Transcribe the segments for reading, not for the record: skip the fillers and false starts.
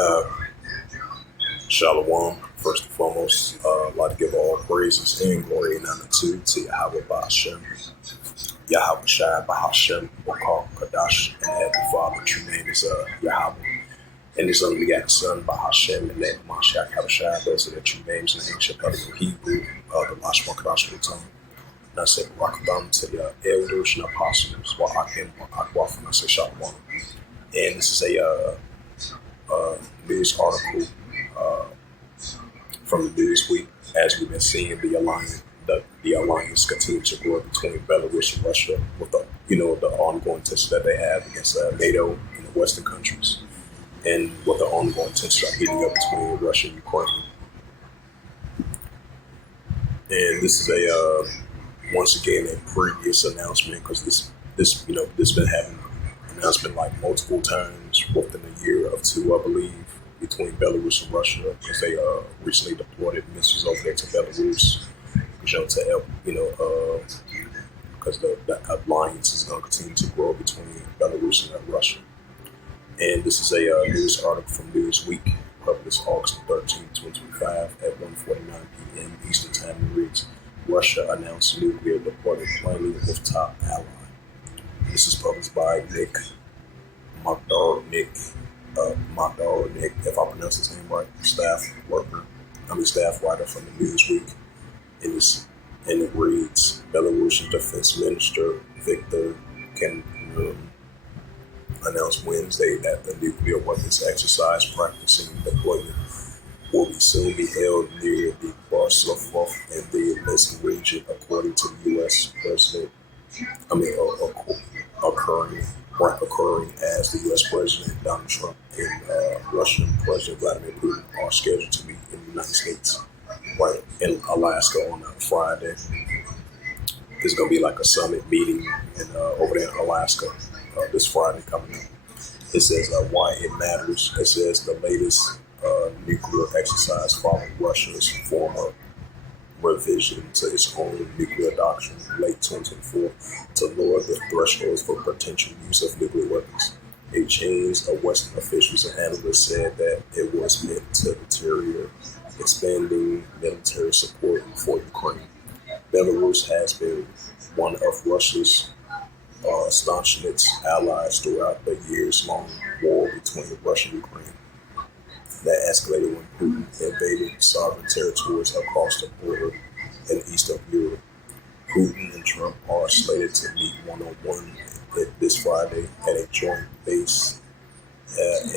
Uh, Shalom, first and foremost, I'd like to give all praises and glory and honor to Yahweh Ba'ashem, Yahweh Shai Ba'ashem, Wakal Kadash, and Heavenly Father. True name is Yahweh, and His only begotten Son Ba'ashem, and name Mashiach Habashai. Those are the true names in the ancient Hebrew, the Lashma Kadash tongue. And I say Rakadam to the elders and apostles, Wa'akim, Wa'akwaf, and I say Shalom. And this is a news article from the Newsweek. As we've been seeing, the alliance continue to grow between Belarus and Russia with the ongoing tensions that they have against NATO and the Western countries, and with the ongoing tensions that are heating up between Russia and Ukraine. And this is a once again a previous announcement, because this been having announcement like multiple times within a year of two, I believe, between Belarus and Russia, because they recently deployed missiles over there to Belarus, to help, because the alliance is going to continue to grow between Belarus and Russia. And this is a news article from Newsweek, published August 13, 2025 at 1:49 p.m. Eastern Time. It reads, Russia announced nuclear deployment planning with top ally. This is published by Nick Magdarnik, if I pronounce his name right, staff writer from the Newsweek. And it reads, Belarusian Defense Minister Viktor Kenrun announced Wednesday that the nuclear weapons exercise practicing deployment will soon be held near the Barcelona and the Minsk region, according to the U.S. President. Occurring as the U.S. President Donald Trump and Russian President Vladimir Putin are scheduled to meet in the United States, right in Alaska on Friday. There's going to be like a summit meeting over there in Alaska this Friday coming up. It says why it matters. It says the latest nuclear exercise following Russia's former revision to its own nuclear doctrine late 2024 to lower the thresholds for potential use of nuclear weapons. A change of Western officials and analysts said that it was meant to deteriorate expanding military support for Ukraine. Belarus has been one of Russia's staunchest allies throughout the years-long war between Russia and Ukraine that escalated when Putin invaded sovereign territories across the border in eastern Europe. Putin and Trump are slated to meet one-on-one this Friday at a joint base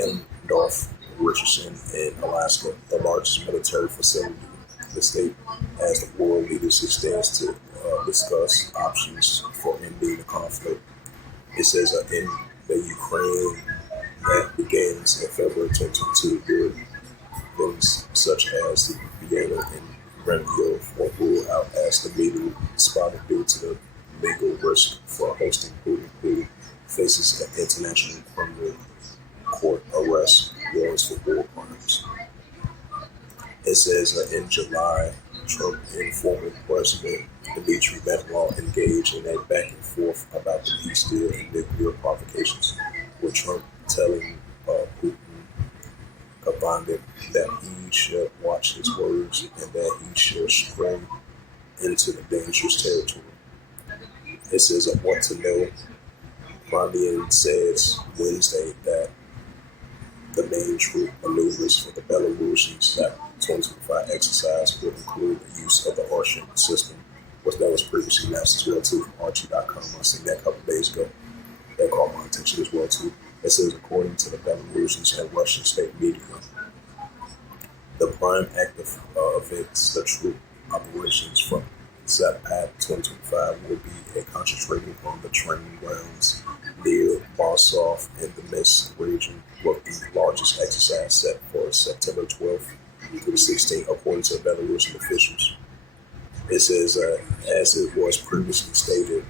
in North Richardson in Alaska, the largest military facility in the state, as the world leaders extends to discuss options for ending the conflict. It says in the Ukraine that begins in February 2022, things such as the Vienna and Renville were ruled out as the meeting spotted due to the legal risk for hosting Putin, who faces an international criminal court arrest warrants for war crimes. It says in July, Trump and former President Dmitry Medvedev engaged in a back and forth about the peace deal and nuclear provocations, with Trump telling Putin confided that he should watch his words and that he should stray into the dangerous territory. It says, I want to know, Kremlin says Wednesday that the main troop maneuvers for the Belarusians that 2025 exercise will include the use of the Archer system, which that was previously announced as well too from Archie.com. I seen that a couple of days ago. That caught my attention as well too. It says, according to the Belarusians and Russian state media, the prime active events, the troop operations from Zapad 2025 will be concentrating on the training grounds near Barsov in the Minsk region, with the largest exercise set for September 12th through 16th, according to Belarusian officials. It says, as it was previously stated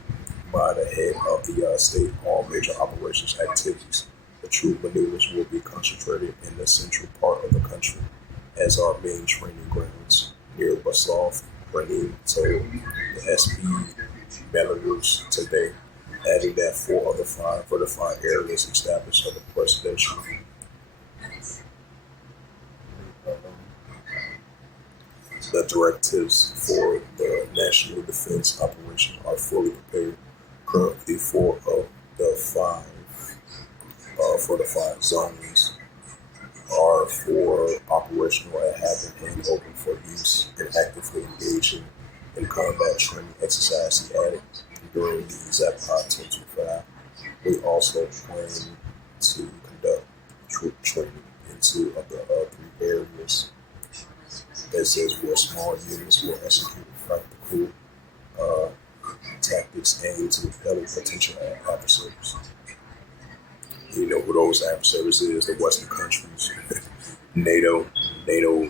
by the head of the state, all major operations activities, the troop maneuvers will be concentrated in the central part of the country, as our main training grounds near Basov, Brenin told the SP Belarus today, adding that 4 of the 5 fortified areas established under presidential The directives for the National Defense Operation are fully prepared. Currently, for the five zones are for operational and have been handed over for use and actively engaging in combat training exercise, he added. During the ZAPA 2025, we also plan to conduct troop training in two of the three areas. That says where small units will execute practical uh, tactics aimed to repel potential adversaries. You know who those adversaries is? The Western countries, NATO, NATO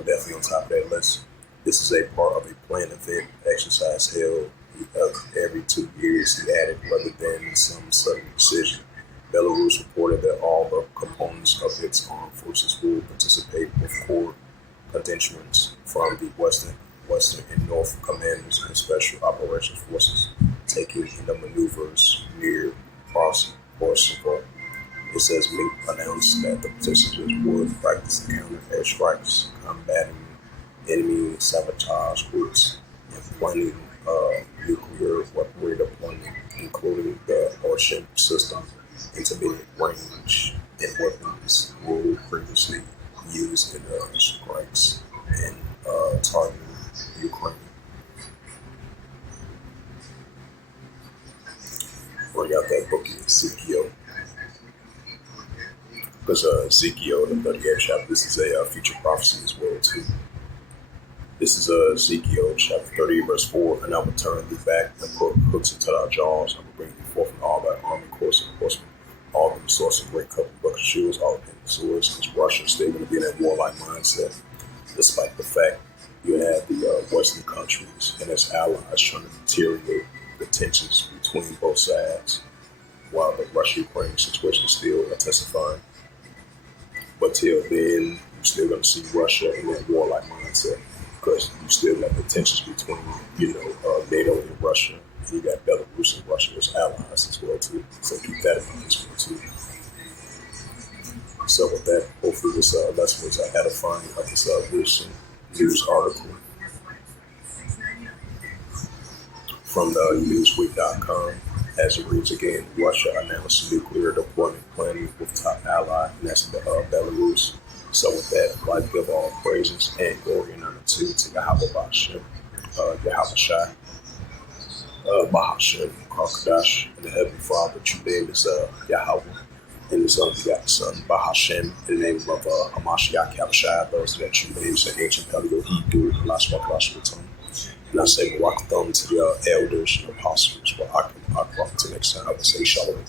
definitely on top of that list. This is a part of a planned event exercise held every 2 years. He added, rather than some sudden decision. Belarus reported that all the components of its armed forces will participate with core constituents from the Western and North commanders and special operations forces taking in the maneuvers near Kosovo. It says Mink announced that the participants would practice counter airstrikes, combating enemy sabotage groups, and planning nuclear weaponry deployment, including the Ocean system, intermediate range, and weapons were previously used in strikes and targeting Ukraine. Bring out that book in Ezekiel. Because Ezekiel, the 38th chapter, this is a future prophecy as well too. This is Ezekiel chapter 30, verse 4. And I will turn thee back and put hooks into thy jaws. I will bring thee forth in all thy army, course and horsemen, all of them source of great cup and bucket shoes, all of them swords, because Russia's still going to be in that warlike mindset, despite the fact you have the Western countries and its allies trying to deteriorate the tensions between both sides, while the Russia-Ukraine situation is still intensifying. But till then, you're still going to see Russia in that warlike mindset, because you still got the tensions between, NATO and Russia. And you got Belarus and Russia as allies as well too. So keep that in mind as well too. So with that, hopefully this lesson was edifying of this recent news article from the Newsweek.com. As it reads again, Russia announced nuclear deployment planning with top ally, and that's Belarus. So with that, I give all praises and glory and honor to Yahweh Bashem, Yahweh Shai, Bahashem, Karkadash, and the Heavenly Father, true name is Yahweh, and his unbegotten Son, Bahashem, in the name of Hamashiach Yahushua, those that true names in ancient Paleo Hebrew, Lashwakash, and I say, Barak Thumb to the elders and apostles, Barak and Barak to next time, I would say Shalom.